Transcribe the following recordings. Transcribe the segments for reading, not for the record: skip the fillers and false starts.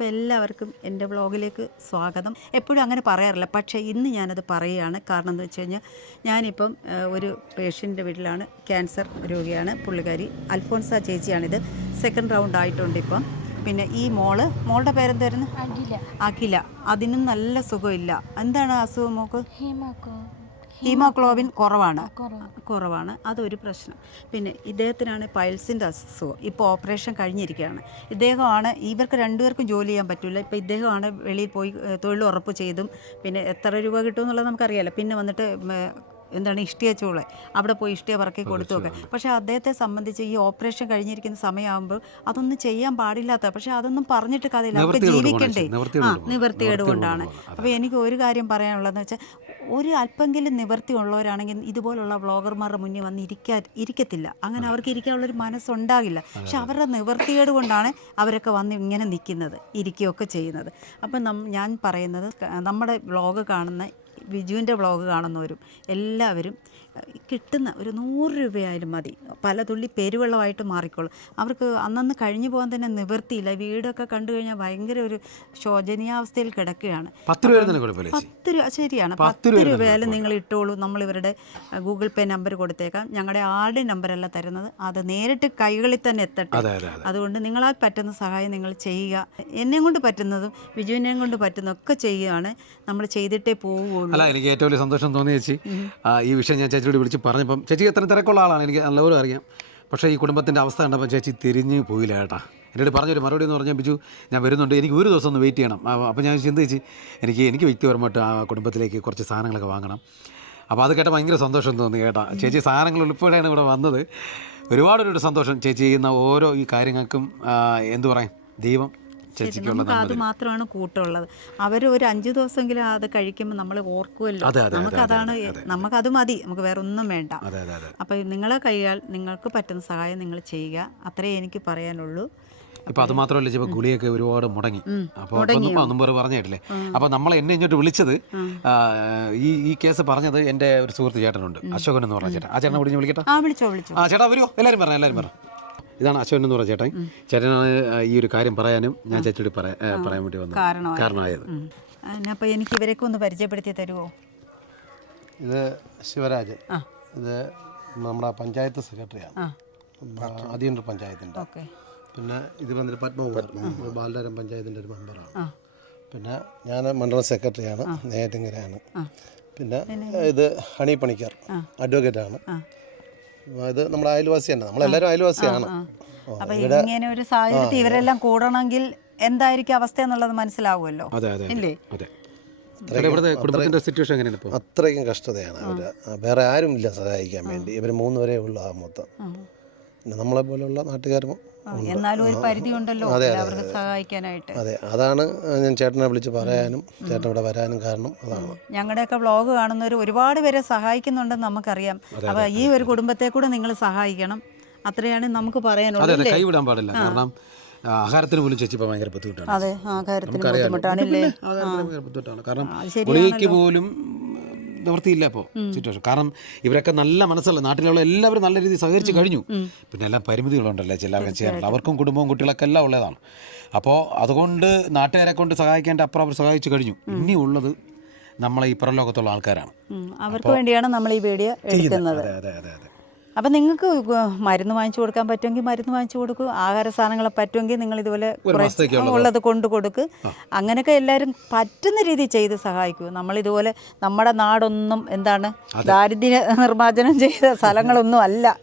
അപ്പോൾ എല്ലാവർക്കും എൻ്റെ വ്ളോഗിലേക്ക് സ്വാഗതം. എപ്പോഴും അങ്ങനെ പറയാറില്ല, പക്ഷേ ഇന്ന് ഞാനത് പറയുകയാണ്. കാരണം എന്താ വെച്ച് കഴിഞ്ഞാൽ ഞാനിപ്പം ഒരു പേഷ്യൻ്റെ വീട്ടിലാണ്. ക്യാൻസർ രോഗിയാണ് പുള്ളിക്കാരി. അൽഫോൻസ ചേച്ചിയാണിത്. സെക്കൻഡ് റൗണ്ട് ആയിട്ടുണ്ട് ഇപ്പം. പിന്നെ ഈ മോളുടെ പേരെന്തായിരുന്നു? അഖില. അതിനും നല്ല സുഖമില്ല. എന്താണ് അസുഖം മോക്ക്? ഹീമോഗ്ലോബിൻ കുറവാണ്. അതൊരു പ്രശ്നം. പിന്നെ ഇദ്ദേഹത്തിനാണ് പൈൽസിൻ്റെ അസുഖം. ഇപ്പോൾ ഓപ്പറേഷൻ കഴിഞ്ഞിരിക്കുകയാണ്. ഇവർക്ക് രണ്ടുപേർക്കും ജോലി ചെയ്യാൻ പറ്റില്ല. ഇപ്പോൾ ഇദ്ദേഹമാണ് വെളിയിൽ പോയി തൊഴിലുറപ്പ് ചെയ്തും പിന്നെ എത്ര രൂപ കിട്ടുമെന്നുള്ളത് നമുക്കറിയാമല്ലോ. പിന്നെ വന്നിട്ട് ഇഷ്ടിക ചൂള അവിടെ പോയി ഇഷ്ടിക പറക്കി കൊടുത്തുമൊക്കെ. പക്ഷേ അദ്ദേഹത്തെ സംബന്ധിച്ച് ഈ ഓപ്പറേഷൻ കഴിഞ്ഞിരിക്കുന്ന സമയമാകുമ്പോൾ അതൊന്നും ചെയ്യാൻ പാടില്ലാത്ത, പക്ഷേ അതൊന്നും പറഞ്ഞിട്ട് കഥയില്ല, നമുക്ക് ജീവിക്കണ്ടേ. നിവൃത്തികേട് കൊണ്ടാണ്. അപ്പോൾ എനിക്ക് ഒരു കാര്യം പറയാനുള്ളതെന്ന് വെച്ചാൽ ഒരു അല്പമെങ്കിലും നിവൃത്തി ഉള്ളവരാണെങ്കിൽ ഇതുപോലുള്ള വ്ളോഗർമാരുടെ മുന്നിൽ വന്ന് ഇരിക്കത്തില്ല. അങ്ങനെ അവർക്ക് ഇരിക്കാനുള്ളൊരു മനസ്സുണ്ടാകില്ല. പക്ഷെ അവരുടെ നിവൃത്തികേട് കൊണ്ടാണ് അവരൊക്കെ വന്ന് ഇങ്ങനെ നിൽക്കുന്നത്, ഇരിക്കുകയൊക്കെ ചെയ്യുന്നത്. അപ്പം ഞാൻ പറയുന്നത്, നമ്മുടെ വ്ളോഗ് കാണുന്ന വിജുവിൻ്റെ വ്ളോഗ് കാണുന്നവരും എല്ലാവരും കിട്ടുന്ന ഒരു 100 രൂപയായാലും മതി. പല തുള്ളി പെരുവെള്ളമായിട്ട് മാറിക്കോളും. അവർക്ക് അന്നന്ന് കഴിഞ്ഞു പോകാൻ തന്നെ നിവൃത്തിയില്ല. വീടൊക്കെ കണ്ടു കഴിഞ്ഞാൽ ഭയങ്കര ഒരു ശോചനീയാവസ്ഥയിൽ കിടക്കുകയാണ്. 10 രൂപ ശരിയാണ്. 10 രൂപയായാലും നിങ്ങൾ ഇട്ടോളൂ. നമ്മളിവരുടെ ഗൂഗിൾ പേ നമ്പർ കൊടുത്തേക്കാം. ഞങ്ങളുടെ ആളുടെ നമ്പറല്ല തരുന്നത്, അത് നേരിട്ട് കൈകളിൽ തന്നെ എത്തട്ടെ. അതുകൊണ്ട് നിങ്ങളാൽ പറ്റുന്ന സഹായം നിങ്ങൾ ചെയ്യുക. എന്നെ കൊണ്ട് പറ്റുന്നതും വിജുവിനെയും കൊണ്ട് പറ്റുന്നതൊക്കെ ചെയ്യുകയാണ്. നമ്മൾ ചെയ്തിട്ടേ പോവുകയുള്ളൂ. അല്ല, എനിക്ക് ഏറ്റവും വലിയ സന്തോഷം തോന്നി ചേച്ചി. ഈ വിഷയം ഞാൻ ചേച്ചിയോട് വിളിച്ച് പറഞ്ഞപ്പം ചേച്ചി എത്ര തിരക്കുള്ള ആളാണ്, എനിക്ക് നല്ലപോലെ അറിയാം. പക്ഷേ ഈ കുടുംബത്തിൻ്റെ അവസ്ഥ കണ്ടപ്പോൾ ചേച്ചി തിരിഞ്ഞ് പോയില്ല കേട്ടാ. എന്നോട് പറഞ്ഞൊരു മറുപടി എന്ന് പറഞ്ഞാൽ, ബിജു ഞാൻ വരുന്നുണ്ട്, എനിക്ക് ഒരു ദിവസം ഒന്ന് വെയിറ്റ് ചെയ്യണം. അപ്പോൾ ഞാൻ ചിന്തിച്ച് എനിക്ക് വ്യക്തിപരമായിട്ട് ആ കുടുംബത്തിലേക്ക് കുറച്ച് സാധനങ്ങളൊക്കെ വാങ്ങണം. അപ്പോൾ അത് കേട്ടാൽ ഭയങ്കര സന്തോഷം തോന്നി കേട്ടാ. ചേച്ചി സാധനങ്ങൾ ഉൾപ്പെടെയാണ് ഇവിടെ വന്നത്. ഒരുപാടൊരു സന്തോഷം. ചേച്ചി ചെയ്യുന്ന ഓരോ ഈ കാര്യങ്ങൾക്കും എന്തു പറയാം, ദൈവം നമുക്ക് അത് മാത്രമാണ് കൂട്ടുള്ളത്. അവർ ഒരു 5 ദിവസമെങ്കിലും അത് കഴിക്കുമ്പോൾ നമ്മൾ ഓർക്കുമല്ലോ, നമുക്കത് മതി, നമുക്ക് വേറെ ഒന്നും വേണ്ട. അപ്പോൾ നിങ്ങളെ കൈയാൽ നിങ്ങൾക്ക് പറ്റുന്ന സഹായം നിങ്ങൾ ചെയ്യുക, അത്രേ എനിക്ക് പറയാനുള്ളൂ. ഇപ്പം അത് മാത്രമല്ല, ഇപ്പോൾ ഗുളിയൊക്കെ ഒരുപാട് മുടങ്ങി. അപ്പോൾ മുമ്പ് പറഞ്ഞിട്ടില്ലേ. അപ്പോൾ എന്നെ ഇങ്ങോട്ട് വിളിച്ചത്, ഈ കേസ് പറഞ്ഞത് എൻ്റെ ഒരു സുഹൃത്ത് ചേട്ടനുണ്ട്, അശോകൻ എന്ന് പറഞ്ഞ ചേട്ടൻ. ആ ചേട്ടനെ വിളിച്ച് വിളിക്കട്ടെ. ചേട്ടാ വരുമോ? എല്ലാവരും പറഞ്ഞു. ഇതാണ് അശോകൻ എന്ന് പറഞ്ഞ ചേട്ടൻ. ചേട്ടനാണ് ഈ ഒരു കാര്യം പറയാനും ഞാൻ ചേച്ചിയോട് പറയാൻ വേണ്ടി വന്നത് കാരണമായത്. അപ്പോൾ എനിക്ക് ഇവരൊക്കെ ഒന്ന് പരിചയപ്പെടുത്തി തരുമോ? ഇത് ശിവരാജ്, ഇത് നമ്മുടെ പഞ്ചായത്ത് സെക്രട്ടറിയാണ്, ആദ്യം പഞ്ചായത്തിൻ്റെ. പിന്നെ ഇത് വന്നിട്ട് പത്മകുമാർ, ബാലരാരം പഞ്ചായത്തിൻ്റെ ഒരു മെമ്പറാണ്. പിന്നെ ഞാൻ മണ്ഡലം സെക്രട്ടറിയാണ്, നേറ്റിങ്ങരയാണ്. പിന്നെ ഇത് ഹണി പണിക്കർ, അഡ്വക്കേറ്റാണ്. ഇത് നമ്മുടെ അയൽവാസിയാണ്, നമ്മളെല്ലാവരും അയൽവാസിയാണ്. അപ്പൊ ഇങ്ങനെ ഒരു സാഹചര്യത്തിൽ ഇവരെല്ലാം കൂടണമെങ്കിൽ എന്തായിരിക്കും അവസ്ഥ എന്നുള്ളത് മനസ്സിലാവുമല്ലോ, ഇല്ലേ? അത്രയ്ക്കും കഷ്ടതയാണ് അവര്. വേറെ ആരും ഇല്ല സഹായിക്കാൻ വേണ്ടി. ഇവർ 3 പേരേ ഉള്ളൂ ആ മൊത്തം. പിന്നെ നമ്മളെ പോലെയുള്ള നാട്ടുകാരും. എന്നാലും ഒരു പരിധി ഉണ്ടല്ലോ അവർക്ക് സഹായിക്കാനായിട്ട്. അതെ, അതാണ് ഞാൻ ചേട്ടനെ വിളിച്ച് പറയാനും ചേട്ടൻ ഇവിടെ വരാനും കാരണം അതാണ്. ഞങ്ങളുടെയൊക്കെ വ്ളോഗ് കാണുന്നവർ ഒരുപാട് പേരെ സഹായിക്കുന്നുണ്ടെന്ന് നമുക്കറിയാം. അപ്പോൾ ഈ ഒരു കുടുംബത്തെ കൂടെ നിങ്ങൾ സഹായിക്കണം, അത്രയാണ് നമുക്ക് പറയാനുള്ളത്. കൈവിടാൻ പാടില്ല. കാരണം ആഹാരത്തിന് പോലും ചേച്ചി ഭയങ്കര ബുദ്ധിമുട്ടാണ്. അതെ, ആഹാരത്തിന് ബുദ്ധിമുട്ടാണല്ലേ. ബുദ്ധിമുട്ടാണ്. കാരണം ഗുളികയ്ക്ക് പോലും നിവൃത്തിയില്ല ഇപ്പോൾ സിറ്റുവേഷൻ. കാരണം ഇവരൊക്കെ നല്ല മനസ്സുള്ള നാട്ടിലുള്ള എല്ലാവരും നല്ല രീതിയിൽ സഹകരിച്ച് കഴിഞ്ഞു. പിന്നെ എല്ലാം പരിമിതികളുണ്ടല്ലോ എല്ലാവർക്കും ചെയ്യാനുള്ള. അവർക്കും കുടുംബവും കുട്ടികളൊക്കെ എല്ലാം ഉള്ളതാണ്. അപ്പോൾ അതുകൊണ്ട് നാട്ടുകാരെ കൊണ്ട് സഹായിക്കേണ്ട അപ്പുറം അവർ സഹായിച്ചു കഴിഞ്ഞു. ഇനി ഉള്ളത് നമ്മളെ ഈ പുറംലോകത്തുള്ള ആൾക്കാരാണ്. അവർക്ക് വേണ്ടിയാണ് നമ്മൾ ഈ വീഡിയോ എടുക്കുന്നത്. അതെ അതെ അതെ. അപ്പം നിങ്ങൾക്ക് മരുന്ന് വാങ്ങിച്ചു കൊടുക്കാൻ പറ്റുമെങ്കിൽ മരുന്ന് വാങ്ങിച്ചു കൊടുക്കും. ആഹാര സാധനങ്ങൾ പറ്റുമെങ്കിൽ നിങ്ങൾ ഇതുപോലെ ഉള്ളത് കൊണ്ടു കൊടുക്ക്. അങ്ങനെയൊക്കെ എല്ലാവരും പറ്റുന്ന രീതിയിൽ ചെയ്ത് സഹായിക്കൂ. നമ്മളിതുപോലെ നമ്മുടെ നാടൊന്നും ദാരിദ്ര്യ നിർമ്മാർജ്ജനം ചെയ്ത സ്ഥലങ്ങളൊന്നും അല്ല.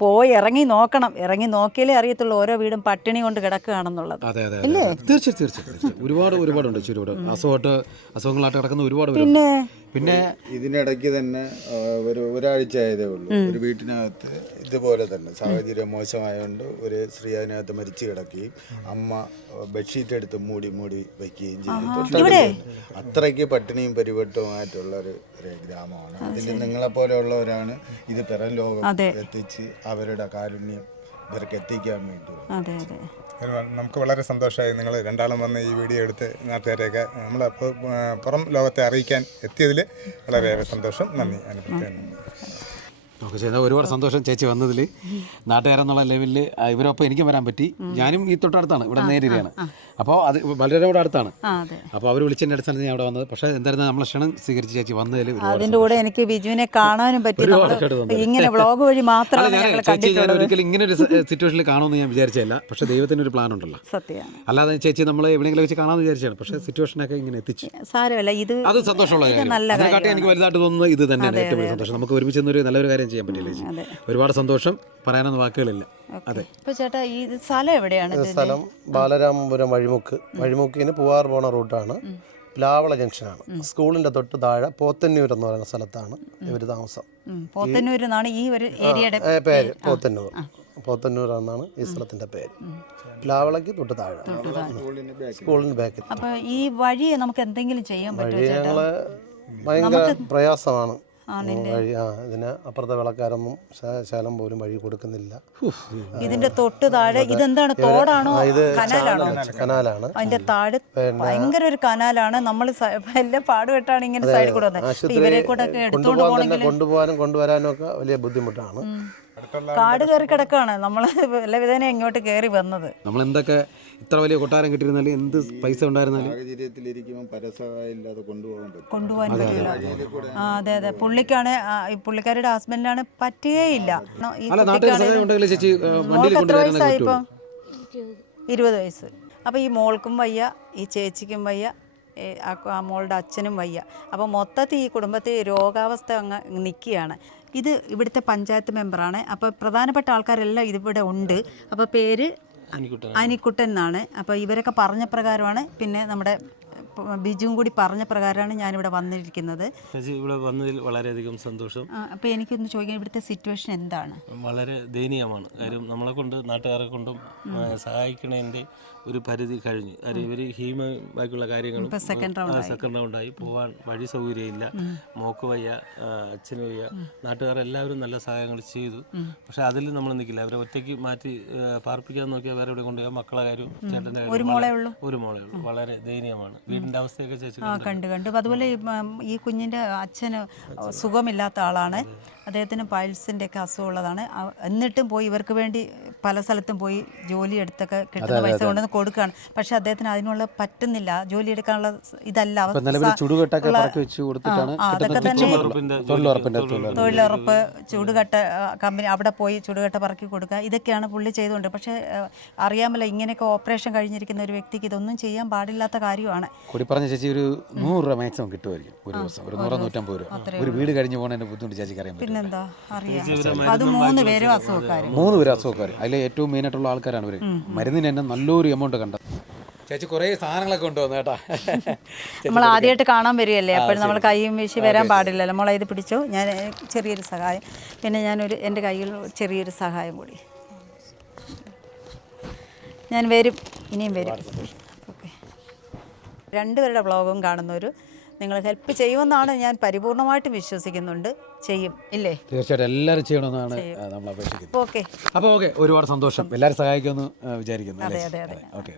പോയി ഇറങ്ങി നോക്കണം. ഇറങ്ങി നോക്കിയാലേ അറിയത്തുള്ളൂ ഓരോ വീടും പട്ടിണി കൊണ്ട് കിടക്കുകയാണെന്നുള്ളത്, അല്ലേ? തീർച്ചയായും ഒരുപാടുണ്ട്. അസുഖങ്ങളായിട്ട് കിടക്കുന്ന ഒരുപാട്. പിന്നെ ഇതിനിടയ്ക്ക് തന്നെ ഒരാഴ്ച ആയതേ ഉള്ളൂ, ഒരു വീട്ടിനകത്ത് ഇതുപോലെ തന്നെ സാഹചര്യം മോശമായതുകൊണ്ട് ഒരു സ്ത്രീ അതിനകത്ത് മരിച്ചു കിടക്കുകയും അമ്മ ബെഡ്ഷീറ്റ് എടുത്ത് മൂടി വയ്ക്കുകയും ചെയ്തു. അത്രയ്ക്ക് പട്ടിണിയും പരിവട്ടവുമായിട്ടുള്ള ഒരു ഗ്രാമമാണ്. അതിന് നിങ്ങളെപ്പോലെയുള്ളവരാണ് ഇത് പിറം ലോകം എത്തിച്ച് അവരുടെ കാരുണ്യം ഇവർക്ക് എത്തിക്കാൻ വേണ്ടി. നമുക്ക് വളരെ സന്തോഷമായി നിങ്ങൾ രണ്ടാളും വന്ന് ഈ വീഡിയോ എടുത്ത് നാട്ടുകാരെയൊക്കെ നമ്മളപ്പോൾ പുറം ലോകത്തെ അറിയിക്കാൻ എത്തിയതിൽ വളരെയേറെ സന്തോഷം. നന്ദി. നമുക്ക് ചെയ്താൽ ഒരുപാട് സന്തോഷം ചേച്ചി വന്നതിൽ. നാട്ടുകാരെന്നുള്ള ലെവലിൽ ഇവരൊപ്പം എനിക്കും വരാൻ പറ്റി. ഞാനും ഈ തൊട്ടടുത്താണ്, ഇവിടെ നേരിലാണ്. അപ്പോൾ അത് വളരെ കൂടെ അടുത്താണ്. ആ അതെ. അപ്പോൾ അവർ വിളിച്ചതിൻ്റെ അടിസ്ഥാനത്തിൽ ഞാൻ അവിടെ വന്നത്. പക്ഷേ എന്തായിരുന്നു നമ്മളെ ക്ഷണം സ്വീകരിച്ച് ചേച്ചി വന്നതിൽ അതിൻ്റെ കൂടെ എനിക്ക് ബിജുവിനെ കാണാനും പറ്റി. ഇങ്ങനെ വ്ളോഗ് വഴി മാത്രമാണ് ഞങ്ങൾ ചേച്ചി ഞാൻ കണ്ടിട്ടുള്ളത്. ഒരിക്കലും ഇങ്ങനെ ഒരു സിറ്റുവേഷനിൽ കാണുമെന്ന് ഞാൻ വിചാരിച്ചല്ല. പക്ഷേ ദൈവത്തിന് ഒരു പ്ലാൻ ഉണ്ടല്ലോ. സത്യമാണ്. അല്ലാതെ ചേച്ചി നമ്മൾ എവിടെയെങ്കിലും വെച്ച് കാണാമെന്ന് വിചാരിച്ചാണ്. പക്ഷേ സിറ്റുവേഷനൊക്കെ ഇങ്ങനെ എത്തിച്ചു. സാരമല്ല, ഇത് അത് സന്തോഷമുള്ള കാര്യം. നല്ല അതിനെക്കാട്ടി എനിക്ക് വലുതായിട്ട് തോന്നുന്നത് ഇത് തന്നെയാണ് ഏറ്റവും വലിയ സന്തോഷം. നമുക്ക് ഒരുമിച്ച് ഒരു നല്ലൊരു കാര്യം ചെയ്യാൻ പറ്റില്ല ചേച്ചി. ഒരുപാട് സന്തോഷം, പറയാനൊന്നും വാക്കുകളില്ല. അതെ. ഇപ്പൊ ചേട്ടാ ഈ സ്ഥലം എവിടെയാണ്? സ്ഥലം ബാലരാമപുരം വഴിമുക്കിന് പൂവാർ പോണ റൂട്ടാണ്. പ്ലാവള ജംഗ്ഷനാണ്. സ്കൂളിന്റെ തൊട്ട് താഴെ പോത്തന്നൂർ എന്ന് പറയുന്ന സ്ഥലത്താണ് ഇവർ താമസം. പോത്തന്നൂർ എന്നാണ് ഈ ഒരു ഏരിയയുടെ പേര്. പോത്തന്നൂർ എന്നാണ് ഈ സ്ഥലത്തിന്റെ പേര്. പ്ലാവളയ്ക്ക് തൊട്ട് താഴെ, സ്കൂളിന് ബാക്കിൽ. അപ്പൊ ഈ വഴി നമുക്ക് എന്തെങ്കിലും ചെയ്യാൻ പറ്റുമോ ചേട്ടാ? ഞങ്ങള് ഭയങ്കര പ്രയാസമാണ് വഴി. ഇതിന് അപ്പുറത്തെ വിളക്കാരൊന്നും ശകലം പോലും വഴി കൊടുക്കുന്നില്ല. ഇതിന്റെ തൊട്ട് താഴെ ഇതെന്താണ്, തോടാണോ ഇത് കനാലാണോ? കനാലാണ്. അതിന്റെ താഴെ ഭയങ്കര ഒരു കനാലാണ്. നമ്മൾ എല്ലാം പാടുപെട്ടാണ് ഇങ്ങനെ സൈഡിൽ കൂടെ വന്നത്. ഇവരെ കൂടെ ഒക്കെ എടുത്തുകൊണ്ട് പോകണമെങ്കിൽ കൊണ്ടുപോകാനും കൊണ്ടുവരാനും ഒക്കെ വലിയ ബുദ്ധിമുട്ടാണ്. കാട് കയറി കിടക്കാണ്. നമ്മൾ വിധേന ഇങ്ങോട്ട് കയറി വന്നത്. നമ്മൾ എന്തൊക്കെ ഇത്ര വലിയ കൊട്ടാരം കിട്ടിയിരുന്നാലും എന്ത് പൈസ ഉണ്ടായിരുന്നാലും സാഹചര്യത്തിലിരിക്കുമ്പോൾ പരസഹായം ഇല്ലാതെ കൊണ്ടുപോകാൻ പറ്റില്ല. ആ അതെ അതെ. പുള്ളിക്കാരുടെ ഹസ്ബൻഡിനാണ് പറ്റുകയില്ല. അല്ല, നാട്ടിൽ സഹായം ഉണ്ടെങ്കിൽ ചേച്ചി വണ്ടിയിൽ മോൾക്ക് എത്ര വയസ്സായി കൊണ്ടുവരാൻ ഇപ്പം? 20 വയസ്സ്. അപ്പോൾ ഈ മോൾക്കും വയ്യ, ഈ ചേച്ചിക്കും വയ്യ, ആ മോളുടെ അച്ഛനും വയ്യ. അപ്പോൾ മൊത്തത്തിൽ ഈ കുടുംബത്തിൽ രോഗാവസ്ഥ അങ്ങ് നിൽക്കുകയാണ്. ഇത് ഇവിടുത്തെ പഞ്ചായത്ത് മെമ്പറാണ്. അപ്പോൾ പ്രധാനപ്പെട്ട ആൾക്കാരെല്ലാം ഇതിവിടെ ഉണ്ട്. അപ്പോൾ പേര് അനിക്കുട്ടൻ എന്നാണ്. അപ്പോൾ ഇവരൊക്കെ പറഞ്ഞ പ്രകാരമാണ്, പിന്നെ നമ്മുടെ ബിജുവും കൂടി പറഞ്ഞ പ്രകാരമാണ് ഞാനിവിടെ വന്നിരിക്കുന്നത്. ഇവിടെ വന്നതിൽ വളരെയധികം സന്തോഷം. അപ്പോൾ എനിക്കൊന്ന് ചോദിക്കാൻ, ഇവിടുത്തെ സിറ്റുവേഷൻ എന്താണ്? വളരെ ദയനീയമാണ്. കാര്യം നമ്മളെ കൊണ്ട് നാട്ടുകാരെ കൊണ്ടും സഹായിക്കണതിൻ്റെ ഒരു പരിധി കഴിഞ്ഞു. കാര്യം ഇവർ ഹീമ ബാക്കിയുള്ള കാര്യങ്ങളും സെക്കൻഡ് റൗണ്ടായി പോകാൻ വഴി സൗകര്യമില്ല. മോക്ക് വയ്യ, അച്ഛന് വയ്യ. നാട്ടുകാരെല്ലാവരും നല്ല സഹായങ്ങൾ ചെയ്തു. പക്ഷെ അതിൽ നമ്മൾ നിൽക്കില്ല. അവരെ ഒറ്റയ്ക്ക് മാറ്റി പാർപ്പിക്കാൻ നോക്കിയാൽ വേറെ എവിടെ കൊണ്ടുപോയാൽ മക്കളെ കാര്യം ചേട്ടൻ്റെ കാര്യം ഒരു മോളേ ഉള്ളൂ. വളരെ ദയനീയമാണ്. വീടിൻ്റെ അവസ്ഥയൊക്കെ ചേച്ചി കണ്ടു. അതുപോലെ ഈ കുഞ്ഞിൻ്റെ അച്ഛന് സുഖമില്ലാത്ത ആളാണ്. അദ്ദേഹത്തിന് പൈൽസിൻ്റെ ഒക്കെ അസുഖമുള്ളതാണ്. എന്നിട്ടും പോയി ഇവർക്ക് വേണ്ടി പല സ്ഥലത്തും പോയി ജോലി എടുത്തൊക്കെ കിട്ടുന്ന പൈസ കൊണ്ടുവന്ന് കൊടുക്കുകയാണ്. പക്ഷെ അദ്ദേഹത്തിന് അതിനുള്ള പറ്റുന്നില്ല. ജോലി എടുക്കാനുള്ള ഇതല്ല. അതൊക്കെ തന്നെ തൊഴിലുറപ്പ്, ചുടുകട്ട കമ്പനി, അവിടെ പോയി ചുടുകട്ട പറക്കി കൊടുക്കുക, ഇതൊക്കെയാണ് പുള്ളി ചെയ്തുകൊണ്ട്. പക്ഷേ അറിയാമല്ലോ, ഇങ്ങനെയൊക്കെ ഓപ്പറേഷൻ കഴിഞ്ഞിരിക്കുന്ന ഒരു വ്യക്തിക്ക് ഇതൊന്നും ചെയ്യാൻ പാടില്ലാത്ത കാര്യമാണ്. കൂടി പറഞ്ഞ ചേച്ചി ഒരു 100 രൂപ മാക്സിമം കിട്ടുമായിരിക്കും ഒരു ദിവസം. ഒരു 100-150 രൂപ. ഒരു വീട് കഴിഞ്ഞ് പോകുന്നതിന്റെ ബുദ്ധിമുട്ട് ചേച്ചിക്ക് അറിയാൻ പറ്റും. പിന്നെന്താ അറിയാം. അത് 3 പേരും അസുഖക്കാർ. 3 പേര് അസുഖക്കാർ. അതിൽ ഏറ്റവും മെയിനായിട്ടുള്ള ആൾക്കാരാണ് ഇവർ. മരുന്നിന് തന്നെ നല്ലൊരു എമൗണ്ട് കണ്ടത്. ചേച്ചി കുറേ സാധനങ്ങളൊക്കെ കൊണ്ടുവന്നു കേട്ടാ. നമ്മൾ ആദ്യമായിട്ട് കാണാൻ വരികയല്ലേ, അപ്പോഴും നമ്മൾ കൈയും വീശി വരാൻ പാടില്ലല്ലോ. നമ്മളെ ഇത് പിടിച്ചോ, ഞാൻ ചെറിയൊരു സഹായം. പിന്നെ എൻ്റെ കയ്യിൽ ചെറിയൊരു സഹായം കൂടി. ഞാൻ വരും, ഇനിയും വരും. ഓക്കെ. 2 പേരുടെ വ്ളോഗും കാണുന്നവർ നിങ്ങൾ ഹെൽപ്പ് ചെയ്യുമെന്നാണ് ഞാൻ പരിപൂർണമായിട്ടും വിശ്വസിക്കുന്നുണ്ട്. ചെയ്യും ഇല്ലേ? തീർച്ചയായിട്ടും എല്ലാവരും ചെയ്യണമെന്നാണ് നമ്മൾ അപേക്ഷിക്കുന്നത്. ഓക്കെ. അപ്പോൾ ഓക്കെ, ഒരുപാട് സന്തോഷം. എല്ലാവരും സഹായിക്കുമെന്ന് വിചാരിക്കുന്നു. അതെ. ഓക്കെ.